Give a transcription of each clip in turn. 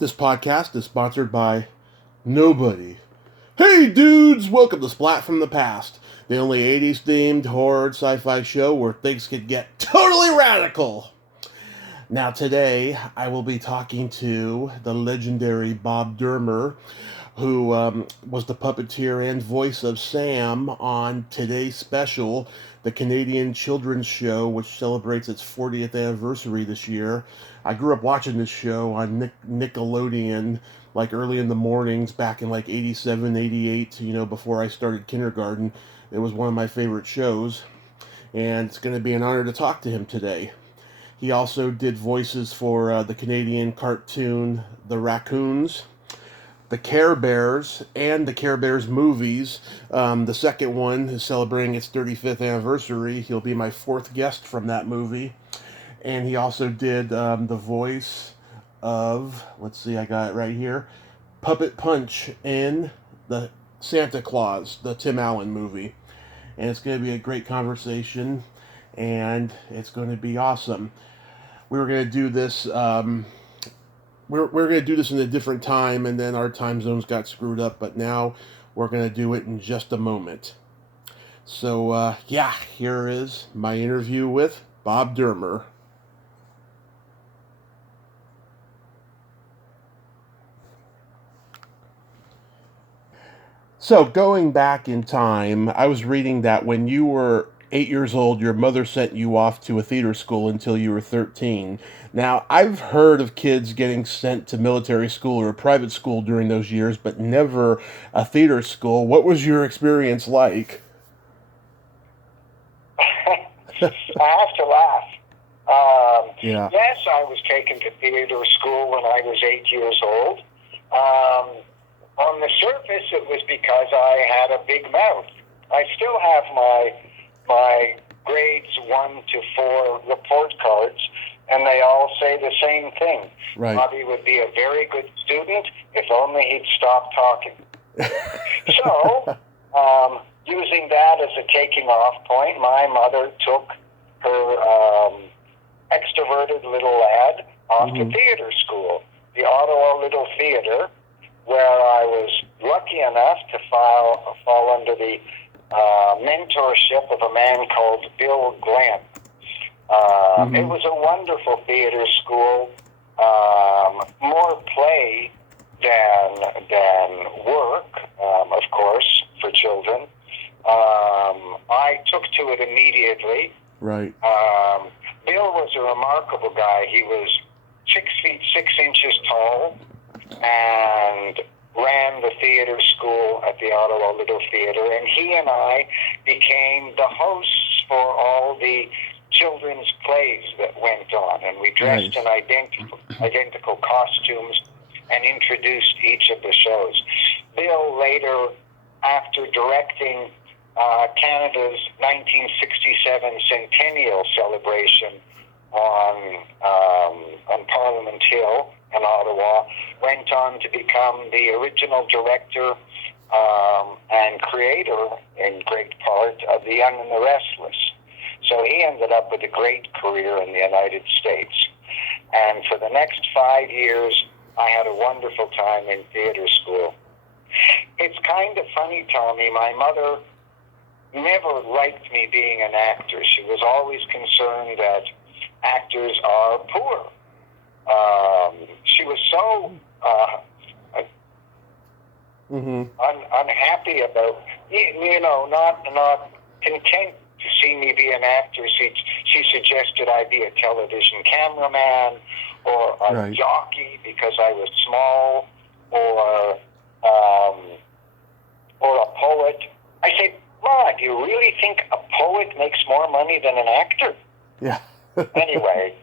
This podcast is sponsored by nobody. Hey dudes, welcome to Splat from the Past, the only 80s themed horror sci-fi show where things can get totally radical. Now today, I will be talking to the legendary Bob Dermer, who was the puppeteer and voice of Sam on today's special, the Canadian children's show, which celebrates its 40th anniversary this year. I grew up watching this show on Nickelodeon, like early in the mornings back in like 87, 88, before I started kindergarten. It was one of my favorite shows, and it's going to be an honor to talk to him today. He also did voices for the Canadian cartoon The Raccoons, the Care Bears, and the Care Bears movies. The second one is celebrating its 35th anniversary. He'll be my fourth guest from that movie. And he also did the voice of, let's see, I got it right here, Puppet Punch in the Santa Claus, the Tim Allen movie. And it's going to be a great conversation, and it's going to be awesome. We were going to do this... We're going to do this in a different time, and then our time zones got screwed up, but now we're going to do it in just a moment. So, here is my interview with Bob Dermer. So, going back in time, I was reading that when you were 8 years old, your mother sent you off to a theater school until you were 13. Now, I've heard of kids getting sent to military school or a private school during those years, but never a theater school. What was your experience like? I have to laugh. Yeah. Yes, I was taken to theater school when I was 8 years old. On the surface, it was because I had a big mouth. I still have my grades 1 to 4 report cards, and they all say the same thing. Right. Bobby would be a very good student if only he'd stop talking. So, using that as a taking off point, my mother took her extroverted little lad off to theater school, the Ottawa Little Theater, where I was lucky enough to fall under the mentorship of a man called Bill Glenn. It was a wonderful theater school, more play than work, of course, for children. I took to it immediately. Right. Bill was a remarkable guy. He was 6 feet 6 inches tall and ran the theater school at the Ottawa Little Theater, and he and I became the hosts for all the children's plays that went on, and we dressed in identical costumes and introduced each of the shows. Bill later, after directing Canada's 1967 centennial celebration on Parliament Hill in Ottawa, went on to become the original director and creator, in great part, of The Young and the Restless. So he ended up with a great career in the United States. And for the next 5 years, I had a wonderful time in theater school. It's kind of funny, Tommy. My mother never liked me being an actor. She was always concerned that actors are poor. She was so unhappy about, not content to see me be an actor. She suggested I be a television cameraman or a jockey because I was small, or a poet. I said, Ma, do you really think a poet makes more money than an actor? Yeah. Anyway,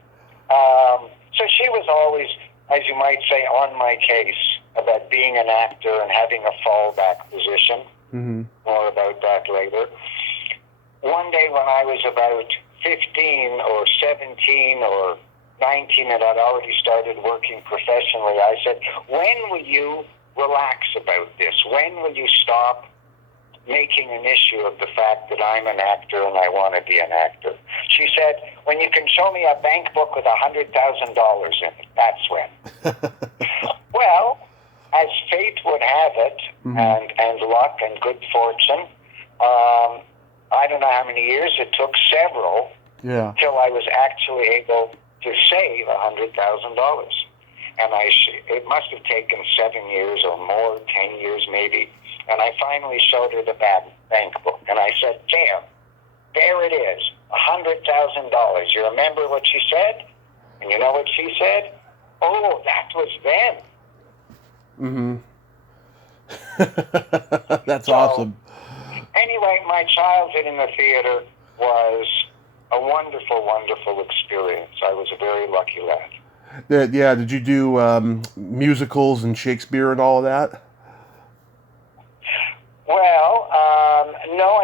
so she was always, as you might say, on my case about being an actor and having a fallback position. More about that later. One day when I was about 15 or 17 or 19 and I'd already started working professionally, I said, when will you relax about this? When will you stop making an issue of the fact that I'm an actor and I want to be an actor? She said, when you can show me a bank book with $100,000 in it, that's when. fate would have it, and luck and good fortune, I don't know how many years it took, several, till I was actually able to save $100,000. And it must have taken 7 years or more, 10 years maybe. And I finally showed her the bank book, and I said, there it is, $100,000. You remember what she said? And you know what she said? Oh, that was then. That's awesome. Anyway, my childhood in the theater was a wonderful, wonderful experience. I was a very lucky lad. Yeah, did you do musicals and Shakespeare and all of that? Well, no,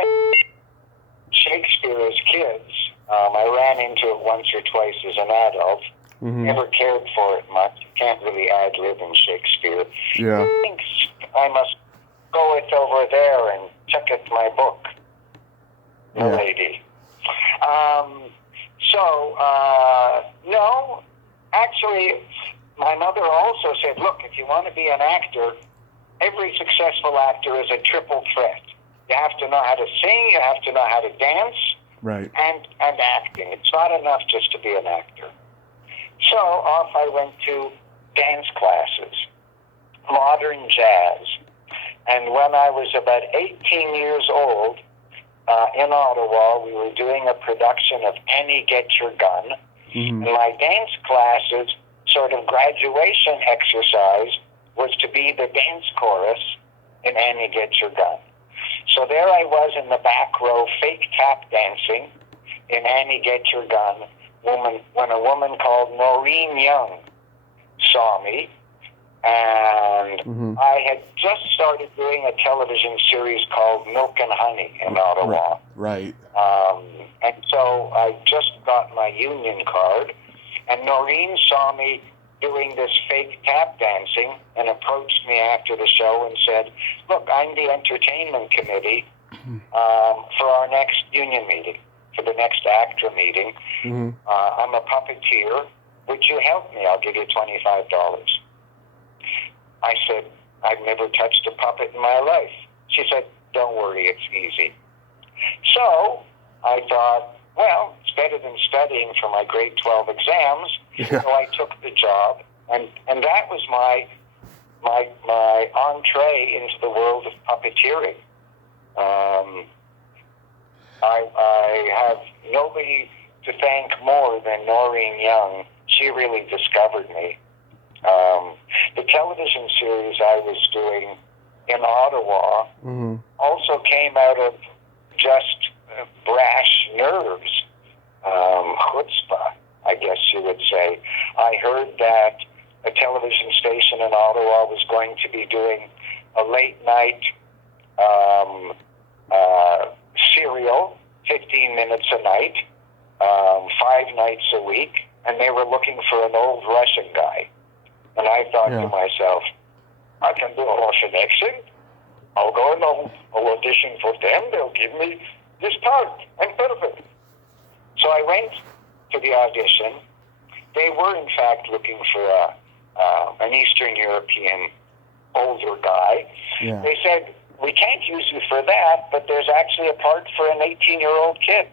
Shakespeare as kids. I ran into it once or twice as an adult. Never cared for it much. Can't really ad-lib in Shakespeare. Yeah. I think I must go it over there and check at my book, lady. No, actually, my mother also said, look, if you want to be an actor, every successful actor is a triple threat. You have to know how to sing, you have to know how to dance, right, and acting. It's not enough just to be an actor. So off I went to dance classes, modern jazz. And when I was about 18 years old, in Ottawa, we were doing a production of Annie Get Your Gun. And my dance classes sort of graduation exercise was to be the dance chorus in Annie Get Your Gun. So there I was in the back row, fake tap dancing in Annie Get Your Gun, when a woman called Noreen Young saw me. And I had just started doing a television series called Milk and Honey in Ottawa. Right. And so I just got my union card, and Noreen saw me doing this fake tap dancing and approached me after the show and said, look, I'm the entertainment committee for our next union meeting, for the next actor meeting. I'm a puppeteer. Would you help me? I'll give you $25. I said, I've never touched a puppet in my life. She said, don't worry, it's easy. So I thought, well, it's better than studying for my grade 12 exams. So I took the job, and that was my entree into the world of puppeteering. I have nobody to thank more than Noreen Young. She really discovered me. The television series I was doing in Ottawa also came out of just brash nerves, chutzpah, I guess you would say. I heard that a television station in Ottawa was going to be doing a late-night serial, 15 minutes a night, 5 nights a week, and they were looking for an old Russian guy. And I thought to myself, I can do a Russian accent. I'll go and I'll audition for them. They'll give me this part. I'm perfect. So I went to the audition. They were, in fact, looking for an Eastern European older guy. They said, we can't use you for that, but there's actually a part for an 18-year-old kid.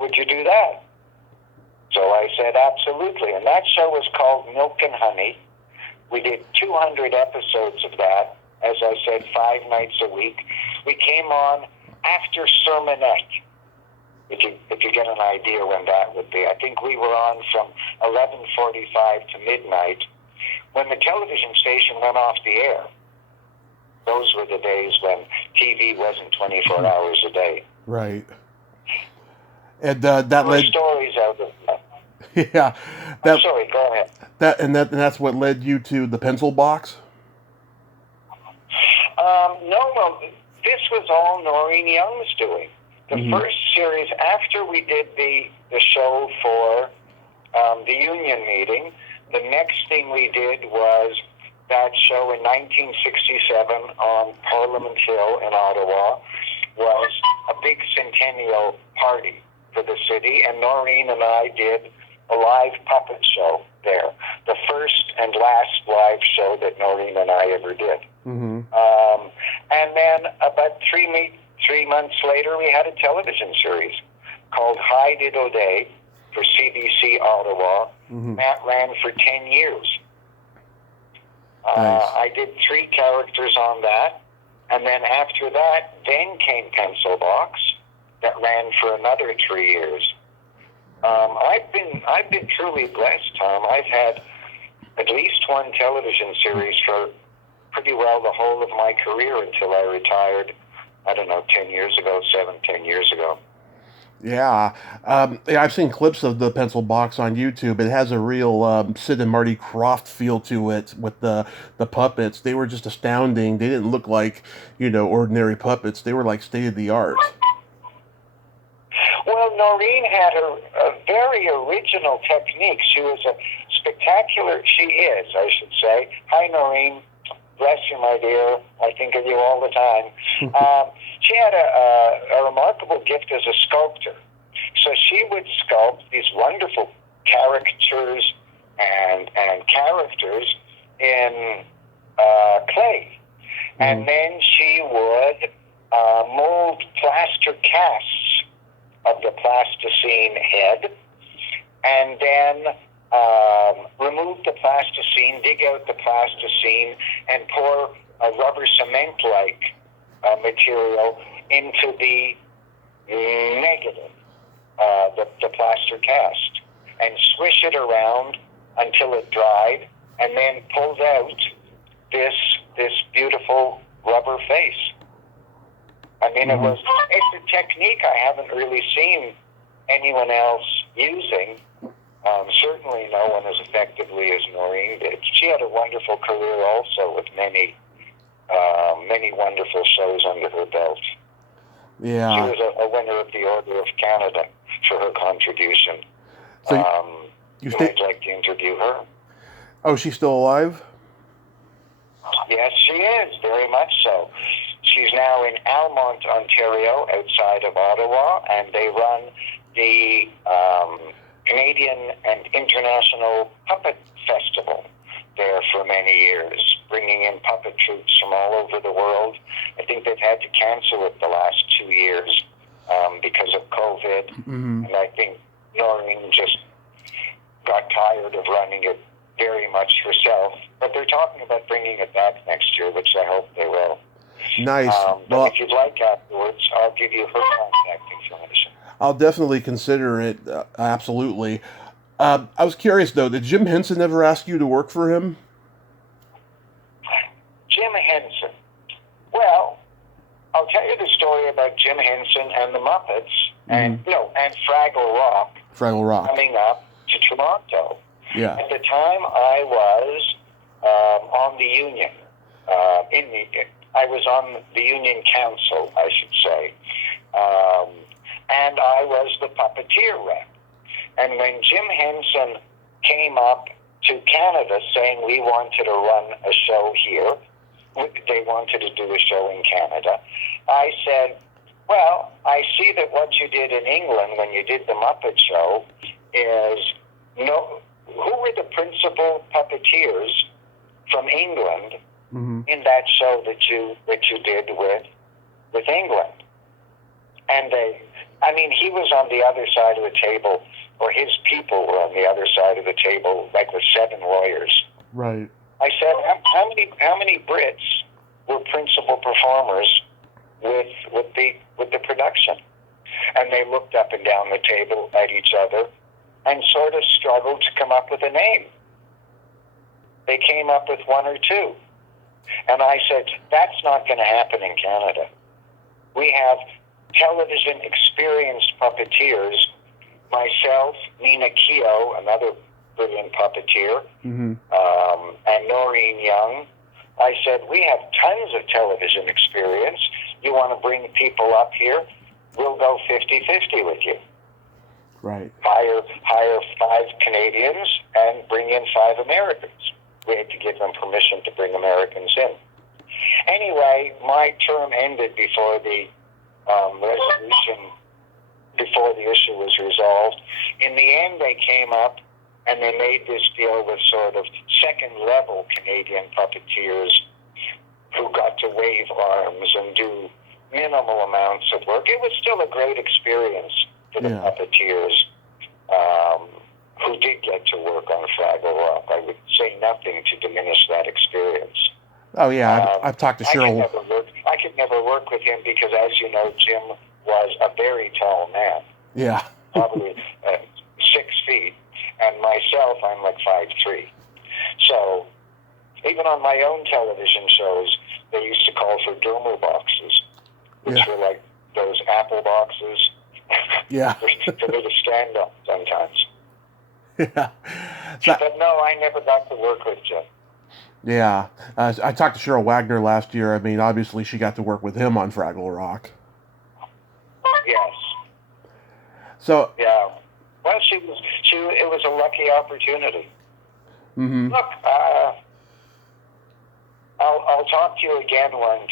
Would you do that? So I said, absolutely. And that show was called Milk and Honey. We did 200 episodes of that, as I said, 5 nights a week. We came on after sermonette, if you get an idea when that would be. I think we were on from 11:45 to midnight. When the television station went off the air, those were the days when TV wasn't 24 hours a day. Right. And that led stories out of that. Yeah. I'm sorry, go ahead. That's what led you to the pencil box? No, this was all Noreen Young's doing. The first series, after we did the show for the union meeting, the next thing we did was that show in 1967 on Parliament Hill in Ottawa was a big centennial party for the city, and Noreen and I did a live puppet show there. The first and last live show that Noreen and I ever did. Mm-hmm. And then about 3 months later, we had a television series called High Diddle Day for CBC Ottawa. Mm-hmm. That ran for 10 years. Nice. I did 3 characters on that. And then after that, then came Pencil Box. That ran for another 3 years. I've been truly blessed, Tom. I've had at least one television series for pretty well the whole of my career until I retired, I don't know, 10 years ago, 10 years ago. Yeah. I've seen clips of the Pencil Box on YouTube. It has a real Sid and Marty Krofft feel to it with the puppets. They were just astounding. They didn't look like, ordinary puppets. They were like state-of-the-art. Well, Noreen had a very original technique. She was she is, I should say. Hi, Noreen. Bless you, my dear. I think of you all the time. She had a remarkable gift as a sculptor. So she would sculpt these wonderful caricatures and characters in clay. And then she would mold plaster casts of the plasticine head, and then remove the plasticine, dig out the plasticine, and pour a rubber cement-like material into the negative, the plaster cast, and swish it around until it dried, and then pulled out this beautiful rubber face. I mean, it's a technique I haven't really seen anyone else using. Certainly no one as effectively as Noreen did. She had a wonderful career also with many wonderful shows under her belt. Yeah. She was a winner of the Order of Canada for her contribution. So I'd like to interview her. Oh, she's still alive? Yes, she is, very much so. She's now in Almont, Ontario, outside of Ottawa, and they run the Canadian and International Puppet Festival there for many years, bringing in puppet troupes from all over the world. I think they've had to cancel it the last 2 years because of COVID, and I think Noreen just got tired of running it very much herself. But they're talking about bringing it back next year, which I hope they will. Nice. But if you'd like afterwards, I'll give you her contact information. I'll definitely consider it, absolutely. I was curious, though, did Jim Henson ever ask you to work for him? Jim Henson. Well, I'll tell you the story about Jim Henson and the Muppets, and Fraggle Rock. Fraggle Rock. Coming up to Toronto. Yeah. At the time, I was on the union. I was on the union council, I should say. And I was the puppeteer rep. And when Jim Henson came up to Canada saying we wanted to run a show here, they wanted to do a show in Canada, I said, well, I see that what you did in England when you did the Muppet Show is, who were the principal puppeteers from England in that show that you did with England? And he was on the other side of the table, or his people were on the other side of the table, like with 7 lawyers. Right. I said, how many Brits were principal performers with the production? And they looked up and down the table at each other and sort of struggled to come up with a name. They came up with 1 or 2. And I said, that's not going to happen in Canada. We have television experienced puppeteers, myself, Nina Keogh, another brilliant puppeteer, and Noreen Young. I said, we have tons of television experience. You want to bring people up here? We'll go 50-50 with you. Right. Hire 5 Canadians and bring in 5 Americans. We had to give them permission to bring Americans in. Anyway, my term ended before the resolution, before the issue was resolved. In the end, they came up and they made this deal with sort of second-level Canadian puppeteers who got to wave arms and do minimal amounts of work. It was still a great experience for the puppeteers who did get to work on Fraggle Rock. I would say nothing to diminish that experience. Oh, yeah, I've talked to Cheryl. I could never work with him because, as you know, Jim was a very tall man. Yeah. Probably 6 feet. And myself, I'm like 5'3". So even on my own television shows, they used to call for Dermer boxes, which were like those apple boxes. Yeah. for me to stand on sometimes. Yeah. But no, I never got to work with Jim. Yeah. I talked to Cheryl Wagner last year. I mean, obviously she got to work with him on Fraggle Rock. Yes. So. Yeah. Well, it was a lucky opportunity. Mm-hmm. Look, I'll talk to you again one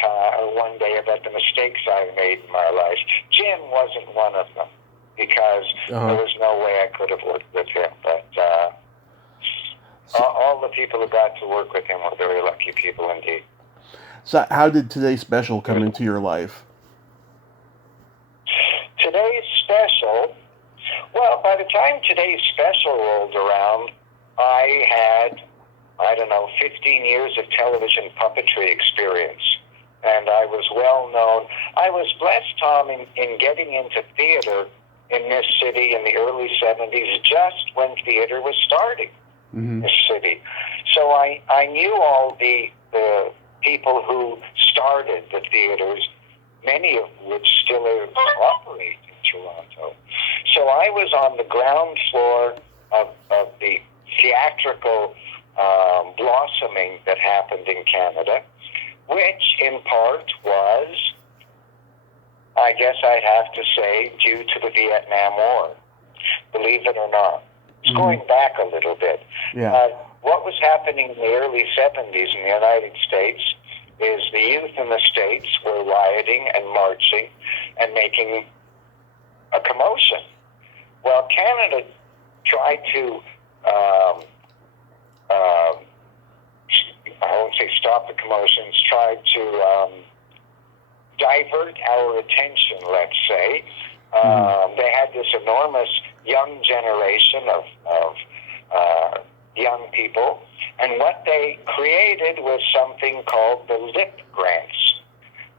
day about the mistakes I've made in my life. Jim wasn't one of them because there was no way I could have worked with him. But all the people who got to work with him were very lucky people indeed. So how did today's special come into your life? Today's special, well, by the time today's special rolled around, I had, 15 years of television puppetry experience. And I was well known. I was blessed, Tom, in getting into theater in this city in the early 70s, just when theater was starting in this city. So I knew all the people who started the theaters, many of which still operate in Toronto. So I was on the ground floor of the theatrical blossoming that happened in Canada, which in part was, I guess I'd have to say, due to the Vietnam War. Believe it or not. It's going back a little bit. Yeah. What was happening in the early 70s in the United States is the youth in the States were rioting and marching and making a commotion. Well, Canada tried to, I won't say stop the commotions, tried to divert our attention, let's say. They had this enormous young generation of young people, and what they created was something called the LIP grants,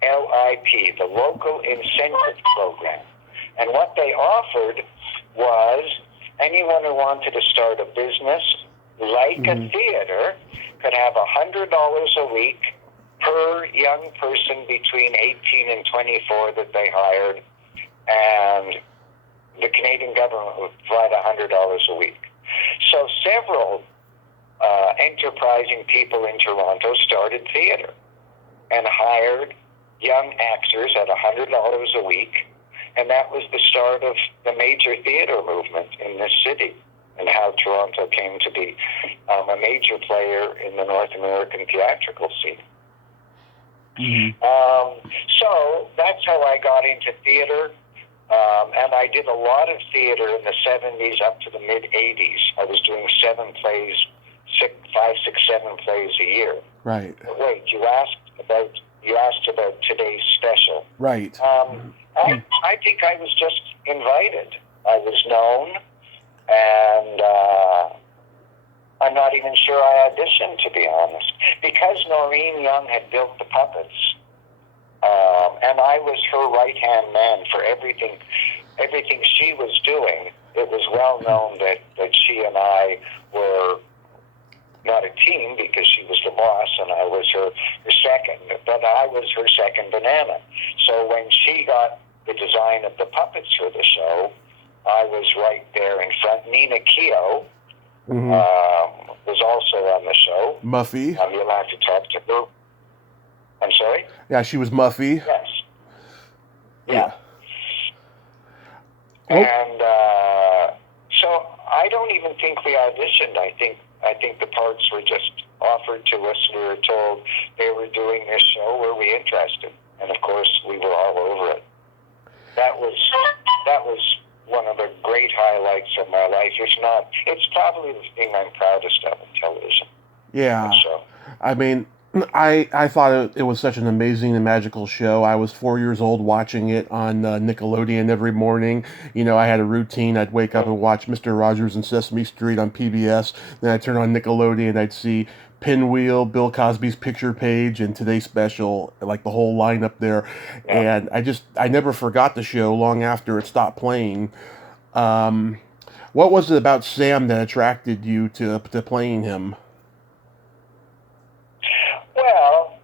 LIP, the Local Incentive Program. And what they offered was anyone who wanted to start a business like a theater could have $100 a week per young person between 18 and 24 that they hired, and the Canadian government would provide $100 a week. So several enterprising people in Toronto started theater and hired young actors at $100 a week, and that was the start of the major theater movement in this city and how Toronto came to be a major player in the North American theatrical scene. So that's how I got into theater, and I did a lot of theater in the 70s up to the mid-80s. I was doing 7 plays, 5, 6, 7 plays a year. Right. But wait, you asked about today's special. Right. I think I was just invited. I was known, and I'm not even sure I auditioned, to be honest, because Noreen Young had built the puppets, and I was her right-hand man for everything she was doing. It was well known that she and I were not a team because she was the boss and I was her second, but I was her second banana. So when she got the design of the puppets for the show, I was right there in front. Nina Keogh was also on the show. Muffy. You'll have to talk to her. I'm sorry? Yeah, she was Muffy. Yes. Yeah. And so I don't even think we auditioned. I think the parts were just offered to us. We were told they were doing this show. Were we interested? And of course, we were all over it. That was one of the great highlights of my life. If not, it's probably the thing I'm proudest of in television. Yeah. So, I mean, I thought it was such an amazing and magical show. I was 4 years old watching it on Nickelodeon every morning. You know, I had a routine. I'd wake up and watch Mr. Rogers and Sesame Street on PBS. Then I'd turn on Nickelodeon. I'd see Pinwheel, Bill Cosby's Picture Page, and Today's Special, like the whole lineup there. yeah. And I never forgot the show long after it stopped playing. What was it about Sam that attracted you to playing him? Well,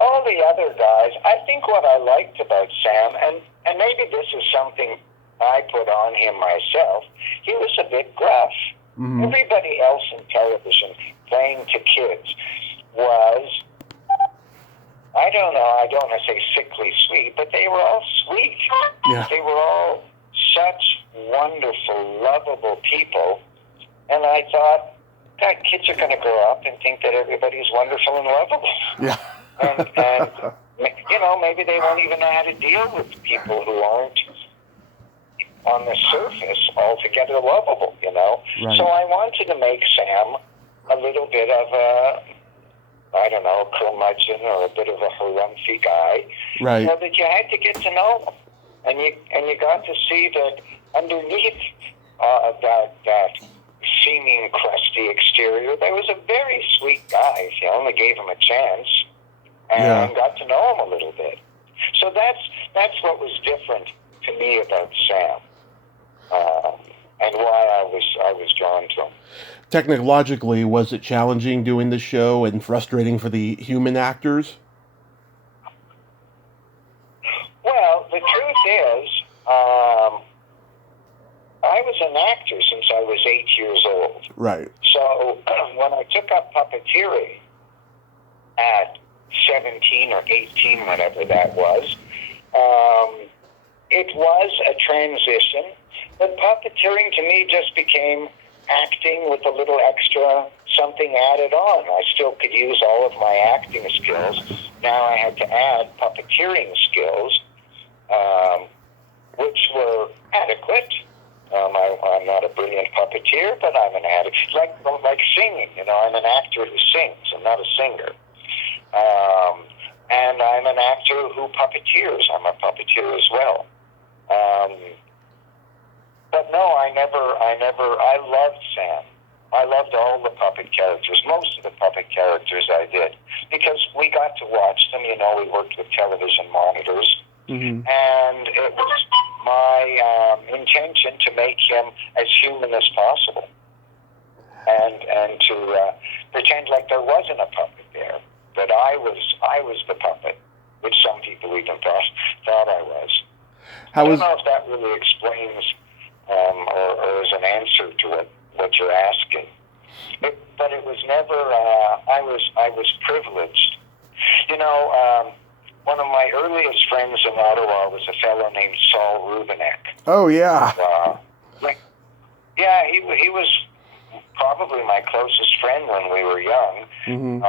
all the other guys, I think what I liked about Sam, and maybe this is something I put on him myself, he was a bit gruff. Mm-hmm. Everybody else in television playing to kids was, I don't want to say sickly sweet, but they were all sweet. Yeah. They were all such wonderful, lovable people. And I thought, God, kids are going to grow up and think that everybody's wonderful and lovable. Yeah. and maybe they won't even know how to deal with people who aren't on the surface altogether lovable, Right. So I wanted to make Sam a little bit of a curmudgeon or a bit of a harumphy guy. Right. That you had to get to know him. And you got to see that underneath that seeming crusty exterior, there was a very sweet guy if you only gave him a chance and got to know him a little bit. So that's what was different to me about Sam, and why I was drawn to him. Technologically, was it challenging doing the show and frustrating for the human actors? Well, the truth is, I was an actor since I was 8 years old. Right. So when I took up puppeteering at 17 or 18, whatever that was, it was a transition. But puppeteering to me just became acting with a little extra something added on. I still could use all of my acting skills. Now I had to add puppeteering skills, which were adequate. I'm not a brilliant puppeteer, but I'm an addict. Like singing, I'm an actor who sings. I'm not a singer. And I'm an actor who puppeteers. I'm a puppeteer as well. But no, I loved Sam. I loved all the puppet characters, most of the puppet characters I did, because we got to watch them. We worked with television monitors. Mm-hmm. And it was my intention to make him as human as possible, and to pretend like there wasn't a puppet there, that I was the puppet, which some people even thought I was. I don't know if that really explains or is an answer to what you're asking. But it was never. I was privileged. One of my earliest friends in Ottawa was a fellow named Saul Rubinek. Oh, yeah. He was probably my closest friend when we were young. Mm-hmm.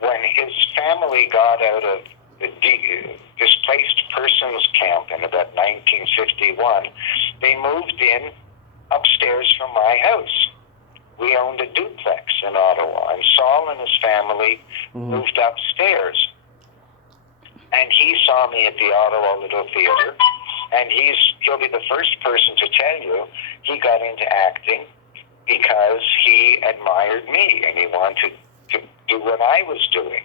When his family got out of the displaced persons camp in about 1951, they moved in upstairs from my house. We owned a duplex in Ottawa, and Saul and his family moved upstairs. And he saw me at the Ottawa Little Theatre, and he'll be the first person to tell you he got into acting because he admired me and he wanted to do what I was doing.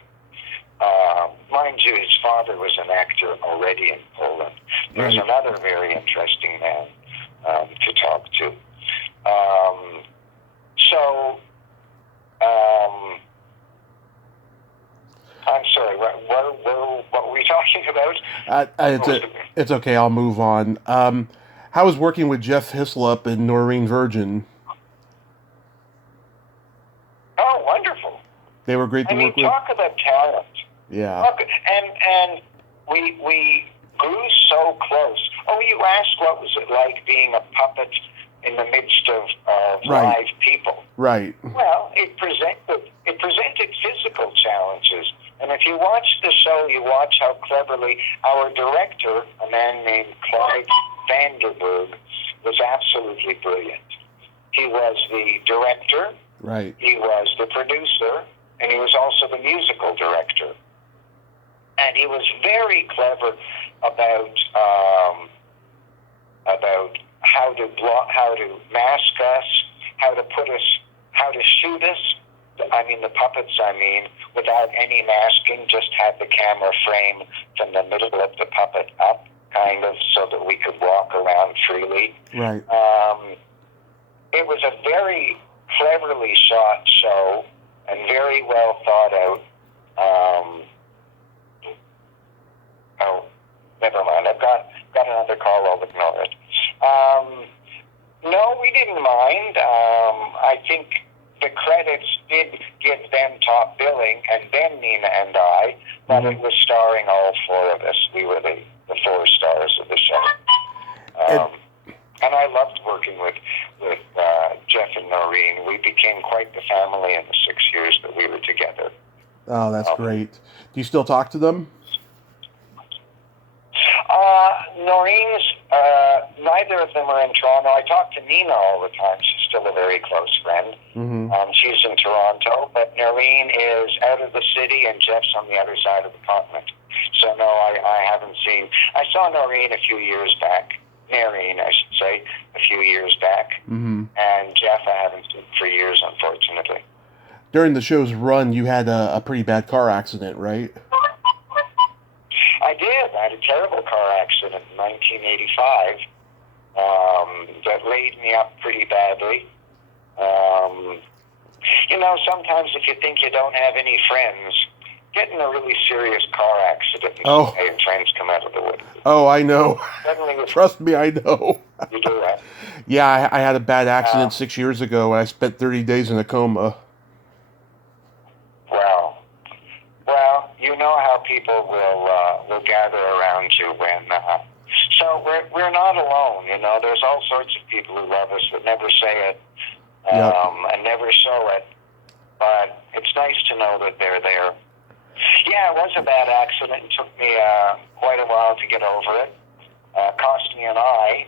Mind you, his father was an actor already in Poland. There's another very interesting man to talk to. I'm sorry, what were we talking about? It's okay, I'll move on. How was working with Jeff Hislop and Noreen Virgin? Oh, wonderful. They were great to work with. Talk about talent. Yeah. And we grew so close. Oh, you asked what was it like being a puppet in the midst of live people. Right. Well, it presented physical challenges. And if you watch the show, you watch how cleverly our director, a man named Clyde Vanderberg was absolutely brilliant. He was the director, Right. he was the producer, and he was also the musical director. And he was very clever about how to mask us, how to shoot us. I mean, the puppets, without any masking, just had the camera frame from the middle of the puppet up, kind of, so that we could walk around freely. Right. It was a very cleverly shot show and very well thought out. Oh, never mind. I've got another call. I'll ignore it. No, we didn't mind. I think the credits did give them top billing, and then Nina and I, but it was starring all four of us. We were the four stars of the show. And I loved working with Jeff and Noreen. We became quite the family in the 6 years that we were together. Oh, that's great. Do you still talk to them? Noreen's, neither of them are in Toronto. I talk to Nina all the time. She's still a very close friend. Mm-hmm. She's in Toronto, but Noreen is out of the city and Jeff's on the other side of the continent. So no, I haven't seen. I saw Noreen a few years back. Noreen, I should say, a few years back. Mm-hmm. And Jeff I haven't seen for years, unfortunately. During the show's run, you had a pretty bad car accident, right? I did. I had a terrible car accident in 1985 that laid me up pretty badly. Sometimes if you think you don't have any friends, get in a really serious car accident and friends come out of the wood. Oh, I know. Suddenly, Trust me, I know. You do that. Yeah, I had a bad accident 6 years ago, and I spent 30 days in a coma. Wow. Well, you know how people will gather around you when. So we're not alone. There's all sorts of people who love us that never say it and never show it. But it's nice to know that they're there. Yeah, it was a bad accident. It took me quite a while to get over it. Cost me an eye.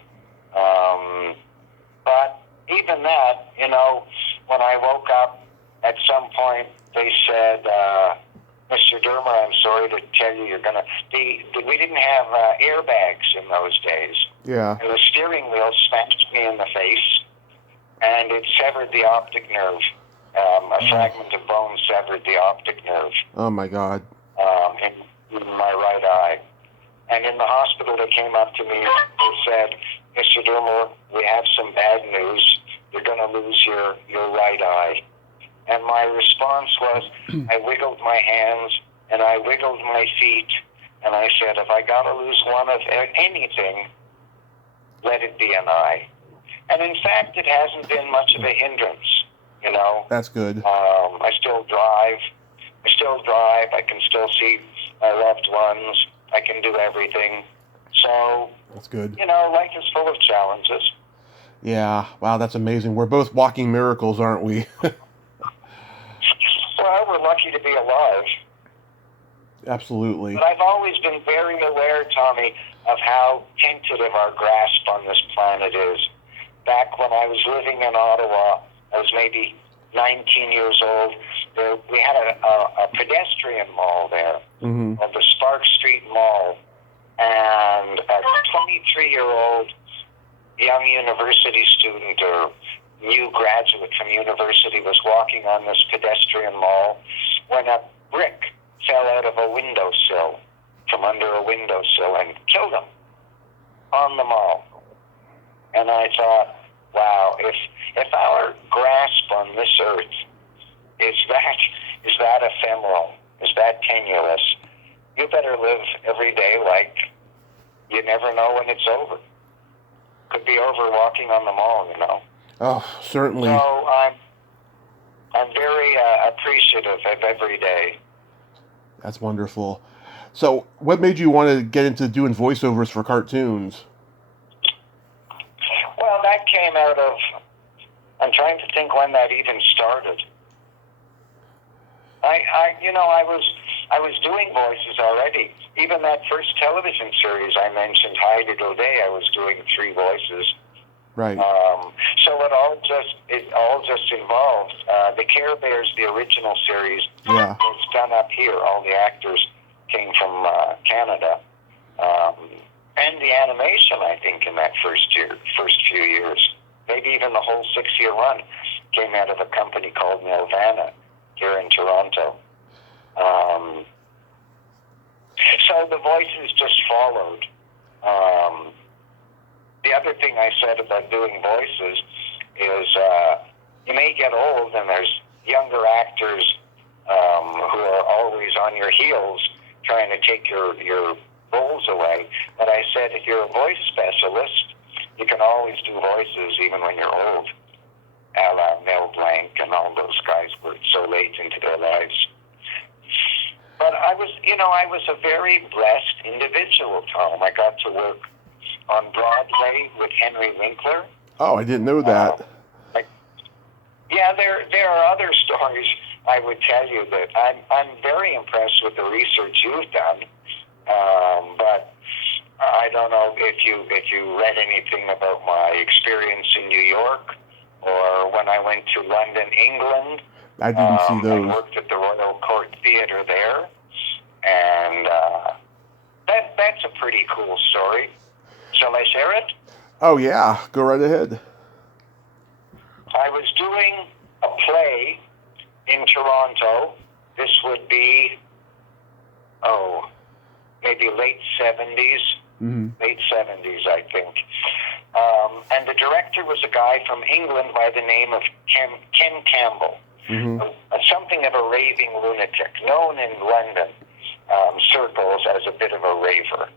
But even that, when I woke up, at some point they said, Mr. Dermer, I'm sorry to tell you, we didn't have airbags in those days. Yeah. And the steering wheel smashed me in the face, and it severed the optic nerve. A fragment of bone severed the optic nerve. Oh, my God. In my right eye. And in the hospital, they came up to me and said, Mr. Dermer, we have some bad news. You're going to lose your right eye. And my response was, I wiggled my hands and I wiggled my feet, and I said, if I got to lose one of anything, let it be an eye. And in fact, it hasn't been much of a hindrance. That's good. I still drive. I can still see my loved ones. I can do everything. So, that's good. Life is full of challenges. Yeah. Wow, that's amazing. We're both walking miracles, aren't we? Well, we're lucky to be alive. Absolutely. But I've always been very aware, Tommy, of how tentative our grasp on this planet is. Back when I was living in Ottawa, I was maybe 19 years old. We had a pedestrian mall there, called the Spark Street Mall, and a 23-year-old young university student or new graduate from university was walking on this pedestrian mall when a brick fell out of a windowsill, from under a windowsill, and killed him on the mall. And I thought, wow, if our grasp on this earth is that ephemeral, is that tenuous, you better live every day like you never know when it's over. Could be over walking on the mall, Oh, certainly. So I'm very appreciative of every day. That's wonderful. So, what made you want to get into doing voiceovers for cartoons? Well, that came out of, I'm trying to think when that even started. I I was doing voices already. Even that first television series I mentioned, High Little Day, I was doing 3 voices. Right. So it all just involved the Care Bears, the original series. Yeah. Was done up here. All the actors came from Canada, and the animation. I think in that first few years, maybe even the whole 6-year run, came out of a company called Nelvana here in Toronto. So the voices just followed. The other thing I said about doing voices is you may get old and there's younger actors who are always on your heels trying to take your roles away. But I said if you're a voice specialist, you can always do voices even when you're old. A la Mel Blanc and all those guys were so late into their lives. But I was a very blessed individual, Tom. I got to work on Broadway with Henry Winkler. Oh, I didn't know that. Yeah, there are other stories I would tell you that I'm very impressed with the research you've done. But I don't know if you read anything about my experience in New York or when I went to London, England. I didn't see those. I worked at the Royal Court Theatre there, and that's a pretty cool story. Shall I share it? Oh yeah, go right ahead. I was doing a play in Toronto. This would be, maybe late 70s. Mm-hmm. Late 70s, I think. And the director was a guy from England by the name of Ken Campbell. Mm-hmm. Something of a raving lunatic, known in London circles as a bit of a raver,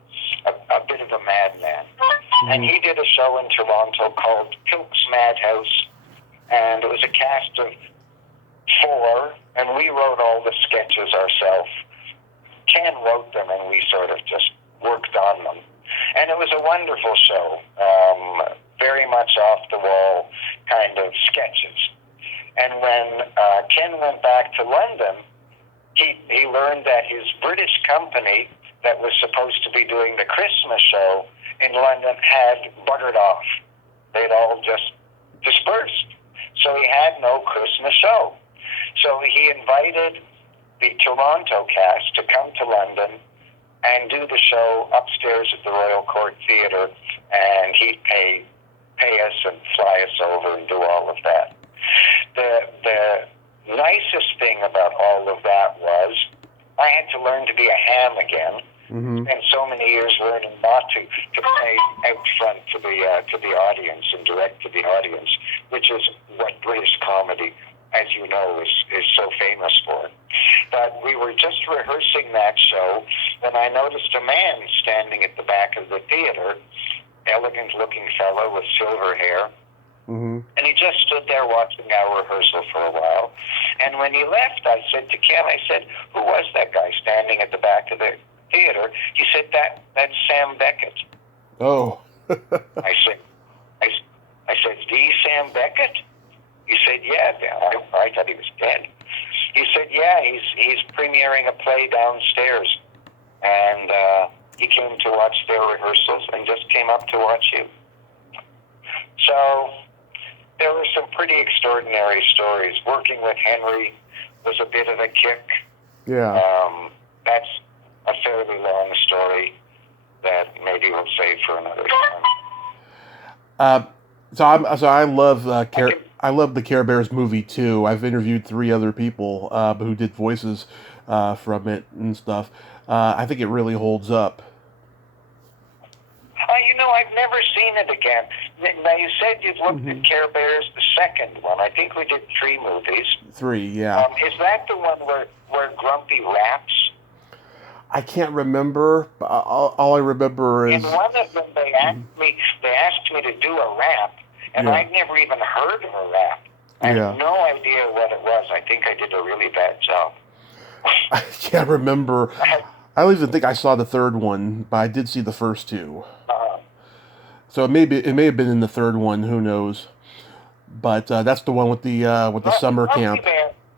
a bit of a madman. Mm-hmm. And he did a show in Toronto called Pilk's Madhouse, and it was a cast of 4, and we wrote all the sketches ourselves. Ken wrote them, and we sort of just worked on them. And it was a wonderful show, very much off-the-wall kind of sketches. And when Ken went back to London, he learned that his British company that was supposed to be doing the Christmas show in London had buggered off. They'd all just dispersed. So he had no Christmas show. So he invited the Toronto cast to come to London and do the show upstairs at the Royal Court Theatre, and he'd pay us and fly us over and do all of that. The nicest thing about all of that was I had to learn to be a ham again. Mm-hmm. Spent so many years learning not to play out front to the audience and direct to the audience, which is what British comedy, as you know, is so famous for. But we were just rehearsing that show when I noticed a man standing at the back of the theater, elegant-looking fellow with silver hair. Mm-hmm. And he just stood there watching our rehearsal for a while. And when he left, I said to Ken, who was that guy standing at the back of the theater? He said, that's Sam Beckett. Oh. I said, the Sam Beckett? He said, yeah. I thought he was dead. He said, yeah, he's premiering a play downstairs. And he came to watch their rehearsals and just came up to watch you. So there were some pretty extraordinary stories. Working with Henry was a bit of a kick. Yeah. That's a fairly long story that maybe we'll save for another time. So I love I love the Care Bears movie too. I've interviewed 3 other people who did voices from it and stuff. I think it really holds up. I've never seen it again. Now, you said you've looked at Care Bears, the second one. I think we did 3 movies. 3, yeah. Is that the one where Grumpy raps? I can't remember. All I remember is... In one of them, they asked me to do a rap, and I'd never even heard of a rap. I have no idea what it was. I think I did a really bad job. I can't remember. I don't even think I saw the 3rd one, but I did see the first 2. So it may have been in the 3rd one. Who knows? But that's the one with the summer camp.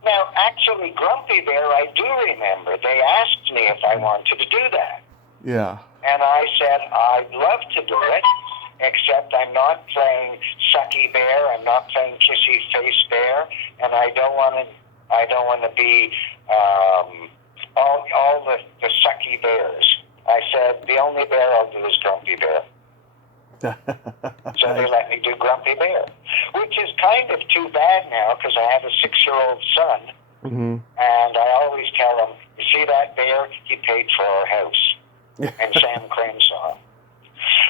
Now, actually, Grumpy Bear, I do remember. They asked me if I wanted to do that. Yeah. And I said, I'd love to do it, except I'm not playing Sucky Bear, I'm not playing Kissy Face Bear, and I don't want to be all the sucky bears. I said, the only bear I'll do is Grumpy Bear. So they let me do Grumpy Bear, which is kind of too bad now because I have a 6-year-old son, Mm-hmm. and I always tell him, you see that bear? He paid for our house. And Sam Crenshaw.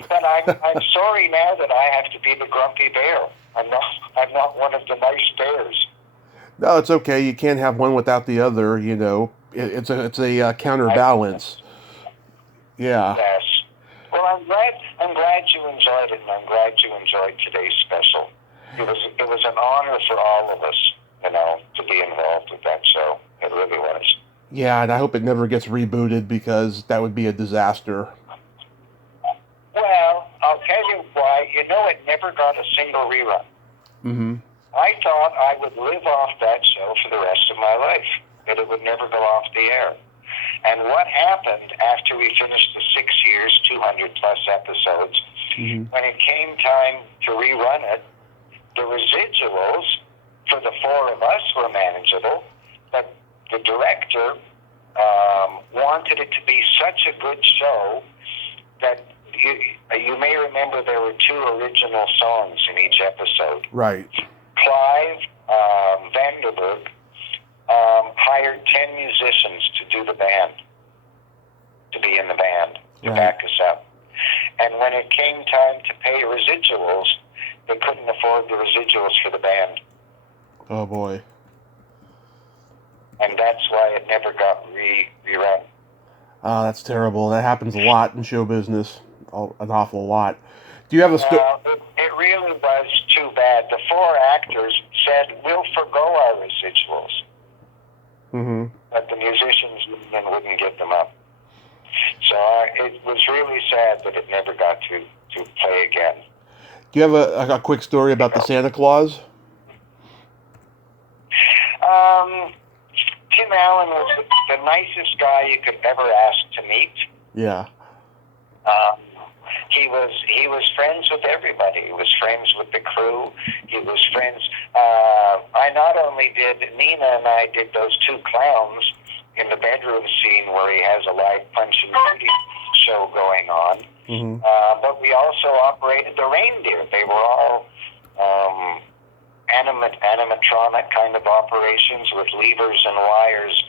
But I'm sorry now that I have to be the Grumpy Bear. I'm not one of the nice bears. No, it's okay. You can't have one without the other. You know, it's a counterbalance. Yeah. Yes. Well, I'm glad you enjoyed it, and I'm glad you enjoyed today's special. It was an honor for all of us, you know, to be involved with that show. It really was. Yeah, and I hope it never gets rebooted because that would be a disaster. Well, I'll tell you why. You know, it never got a single rerun. Mm-hmm. I thought I would live off that show for the rest of my life, that it would never go off the air. And what happened after we finished the 6 years, 200-plus episodes, Mm-hmm. when it came time to rerun it, the residuals for the 4 of us were manageable, but the director wanted it to be such a good show that you may remember there were 2 original songs in each episode. Right. Clive Vanderburg hired 10 musicians to do the band, to be in the band, to Right. back us up. And when it came time to pay residuals, they couldn't afford the residuals for the band. Oh boy. And that's why it never got rerun. Oh, that's terrible. That happens a lot in show business. An awful lot. Do you have a It really was too bad. The 4 actors said, we'll forgo our residuals. Mm-hmm. But the musicians wouldn't give them up. So it was really sad that it never got to play again. Do you have a quick story about the Santa Claus? Tim Allen was the nicest guy you could ever ask to meet. Yeah. He was friends with everybody. He was friends with the crew. He was friends. I not only did, Nina and I did those 2 clowns in the bedroom scene where he has a live Punch and Judy show going on, Mm-hmm. but we also operated the reindeer. They were all animatronic kind of operations with levers and wires.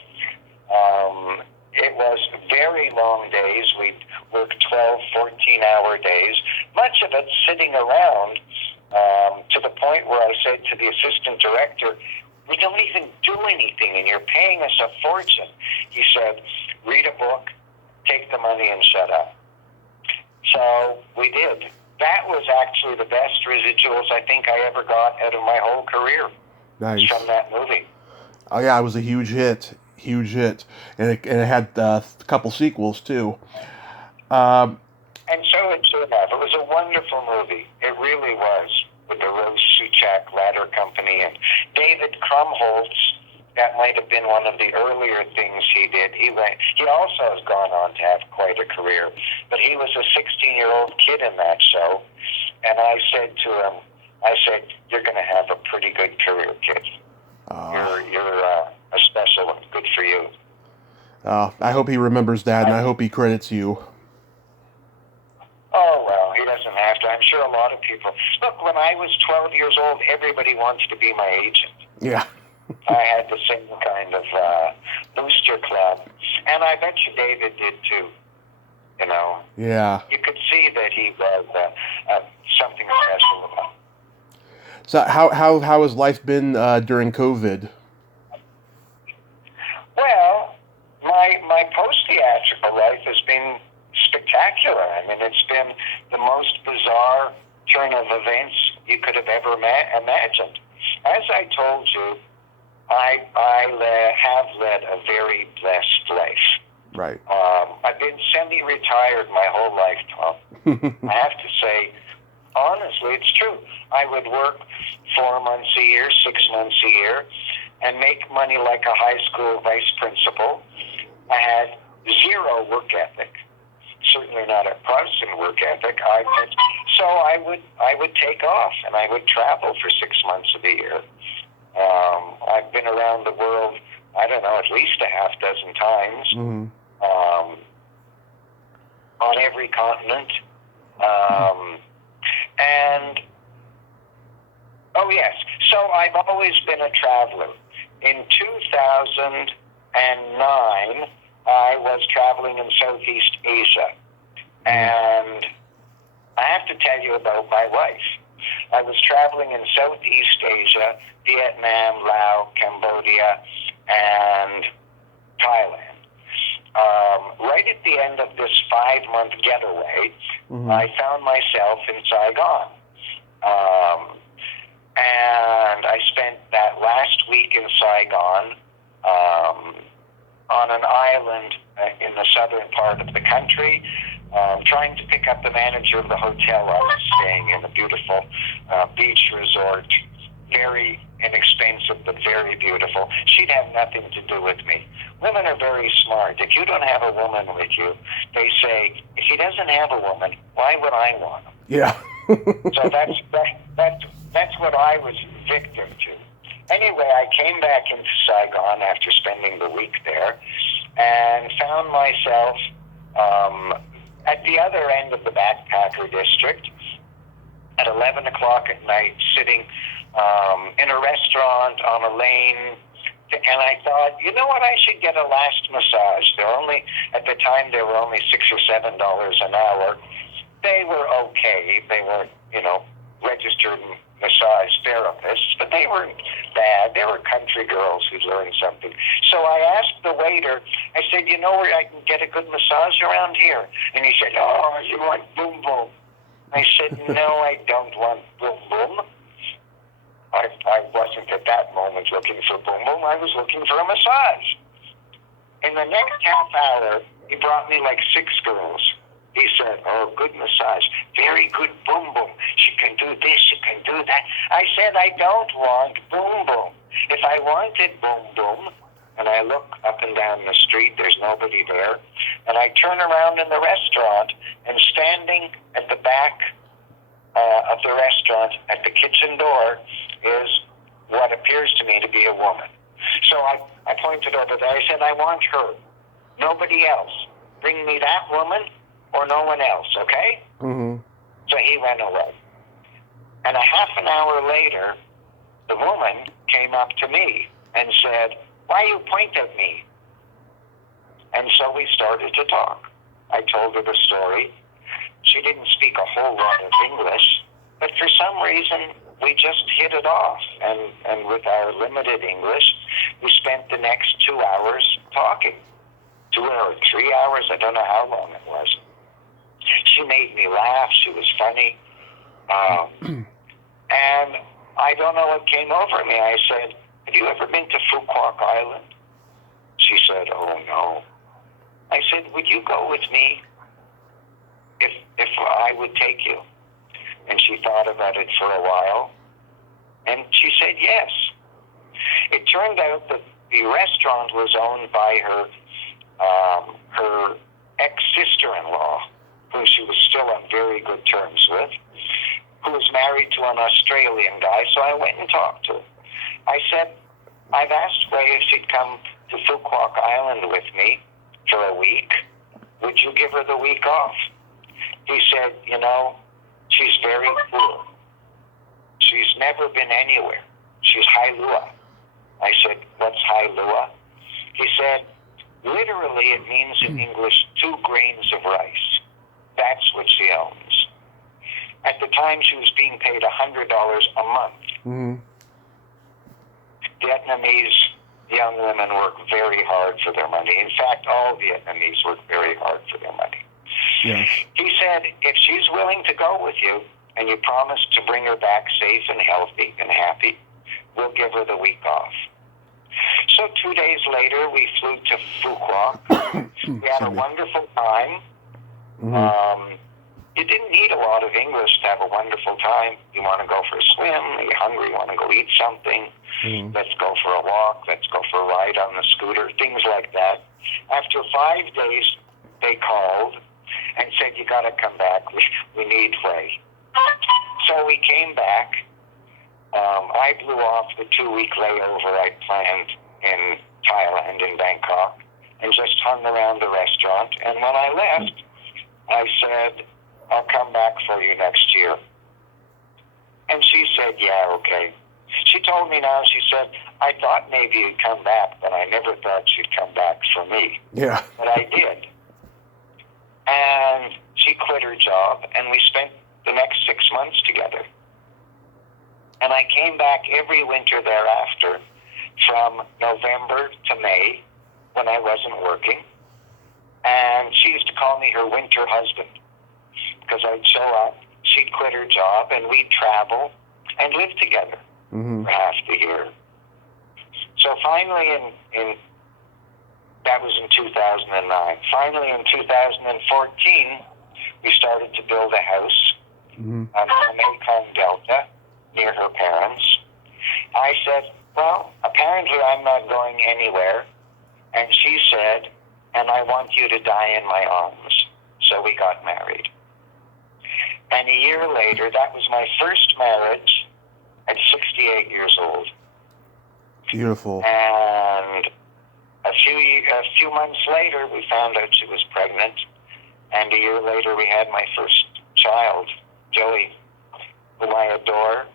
It was very long days. We'd work 12, 14-hour days, much of it sitting around, to the point where I said to the assistant director, we don't even do anything, and you're paying us a fortune. He said, read a book, take the money, and shut up. So we did. That was actually the best residuals I think I ever got out of my whole career. Nice. From that movie. Oh yeah, it was a huge hit, and it had a couple sequels too. And so it should have. It was a wonderful movie. It really was, with the Rose Suchak Ladder Company and David Krumholtz. That might have been one of the earlier things he did. He also has gone on to have quite a career, but he was a 16-year-old kid in that show, and I said to him, you're going to have a pretty good career, kid. You're a special one. Good for you. I hope he remembers that, and I hope he credits you. Oh, well, he doesn't have to. I'm sure a lot of people. Look, when I was 12 years old, everybody wanted to be my agent. Yeah. I had the same kind of booster club. And I bet you David did too. You know? Yeah. You could see that he was something special about him. So how has life been during COVID? Well, my post-theatrical life has been spectacular. I mean, it's been the most bizarre turn of events you could have ever imagined. As I told you, I have led a very blessed life. Right. I've been semi-retired my whole life, Tom. I have to say, honestly, it's true. I would work 4 months a year, 6 months a year, and make money like a high school vice principal. I had zero work ethic. Certainly not a Protestant work ethic. So I would take off and I would travel for 6 months of the year. I've been around the world, I don't know, at least a half dozen times, on every continent. And, oh yes, so I've always been a traveler. In 2009, I was traveling in Southeast Asia. And I have to tell you about my wife. I was traveling in Southeast Asia, Vietnam, Laos, Cambodia, and Thailand. Right at the end of this 5-month getaway, I found myself in Saigon. And I spent that last week in Saigon on an island in the southern part of the country, trying to pick up the manager of the hotel I was staying in, a beautiful beach resort, very inexpensive but very beautiful. She'd have nothing to do with me. Women are very smart. If you don't have a woman with you, they say, if he doesn't have a woman, why would I want him? Yeah. So that's what I was victim to. Anyway, I came back into Saigon after spending the week there and found myself at the other end of the backpacker district at 11 o'clock at night, sitting in a restaurant on a lane. And I thought, you know what, I should get a last massage. At the time, they were only $6 or $7 an hour. They were okay. They were, registered massage therapists, but they weren't bad. They were country girls who learned something. So I asked the waiter, I said, you know where I can get a good massage around here? And he said, oh, you want boom boom. I said, no, I don't want boom boom. I wasn't at that moment looking for boom boom. I was looking for a massage. In the next half hour, he brought me like 6 girls. He said, oh, good massage. Very good boom boom. She can do this, she can do that. I said, I don't want boom boom. If I wanted boom boom, and I look up and down the street, there's nobody there, and I turn around in the restaurant, and standing at the back of the restaurant at the kitchen door is what appears to me to be a woman. So I pointed over there. I said, I want her. Nobody else. Bring me that woman or no one else, okay? Mm-hmm. So he went away. And a half an hour later, the woman came up to me and said, why you point at me? And so we started to talk. I told her the story. She didn't speak a whole lot of English, but for some reason, we just hit it off. And with our limited English, we spent the next 2 hours talking. 2 or 3 hours, I don't know how long it was. She made me laugh. She was funny. And I don't know what came over me. I said, have you ever been to Kovac Island? She said, oh, no. I said, would you go with me if I would take you? And she thought about it for a while. And she said, yes. It turned out that the restaurant was owned by her ex-sister-in-law, who she was still on very good terms with, who was married to an Australian guy. So I went and talked to her. I said, I've asked Ray if she'd come to Kovac Island with me for a week. Would you give her the week off? He said, she's very poor. She's never been anywhere. She's Hailua. I said, what's Hailua? He said, literally it means in English 2 grains of rice. That's what she owns. At the time, she was being paid $100 a month. Mm-hmm. Vietnamese young women work very hard for their money. In fact, all Vietnamese work very hard for their money. Yes. He said, if she's willing to go with you, and you promise to bring her back safe and healthy and happy, we'll give her the week off. So 2 days later, we flew to Kovac. We had a wonderful time. Mm-hmm. You didn't need a lot of English to have a wonderful time. You want to go for a swim, you're hungry, you want to go eat something, let's go for a walk, let's go for a ride on the scooter, things like that. After 5 days, they called and said, you got to come back, we need Ray. So we came back. I blew off the 2-week layover I'd planned in Thailand, in Bangkok, and just hung around the restaurant. And when I left, I said, I'll come back for you next year. And she said, yeah, okay. She told me now, she said, I thought maybe you'd come back, but I never thought you'd come back for me. Yeah. But I did. And she quit her job, and we spent the next 6 months together. And I came back every winter thereafter, from November to May, when I wasn't working. And she used to call me her winter husband, because I'd show up, she'd quit her job, and we'd travel and live together for half the year. So finally, that was in 2009. Finally, in 2014, we started to build a house on the Mekong Delta near her parents. I said, well, apparently I'm not going anywhere. And she said, and I want you to die in my arms. So we got married. And a year later, that was my first marriage at 68 years old. Beautiful. And a few months later, we found out she was pregnant. And a year later, we had my first child, Joey, whom I adore.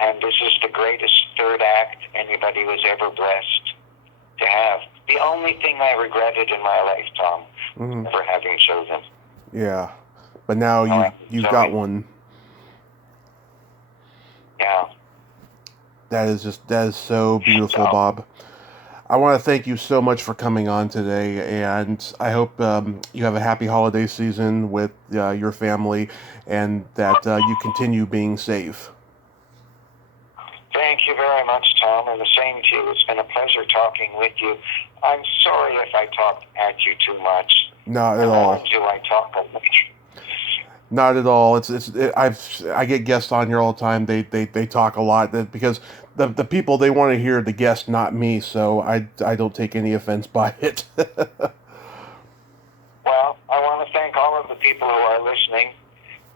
And this is the greatest third act anybody was ever blessed to have. The only thing I regretted in my life, Tom, never having children. Yeah. But now you've got one. Yeah. That is so beautiful, Bob. I want to thank you so much for coming on today, and I hope you have a happy holiday season with your family, and that you continue being safe. Thank you very much, Tom, and the same to you. It's been a pleasure talking with you. I'm sorry if I talked at you too much. Not at all. I talk a lot. Not at all. I get guests on here all the time. They talk a lot because the people, they want to hear the guest, not me. So I don't take any offense by it. Well, I want to thank all of the people who are listening,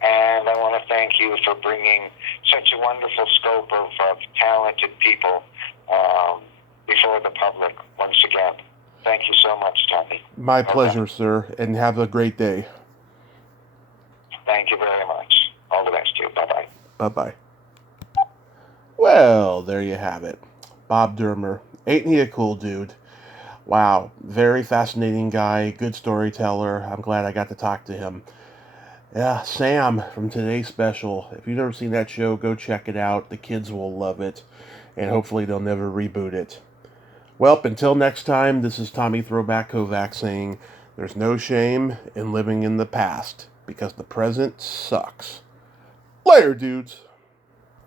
and I want to thank you for bringing such a wonderful scope of talented people before the public once again. Thank you so much, Tommy. My pleasure, sir, and have a great day. Thank you very much. All the best to you. Bye-bye. Bye-bye. Well, there you have it. Bob Dermer. Ain't he a cool dude? Wow. Very fascinating guy. Good storyteller. I'm glad I got to talk to him. Yeah, Sam from today's special. If you've never seen that show, go check it out. The kids will love it. And hopefully they'll never reboot it. Well, until next time, this is Tommy Throwback Kovac saying, there's no shame in living in the past, because the present sucks. Later, dudes.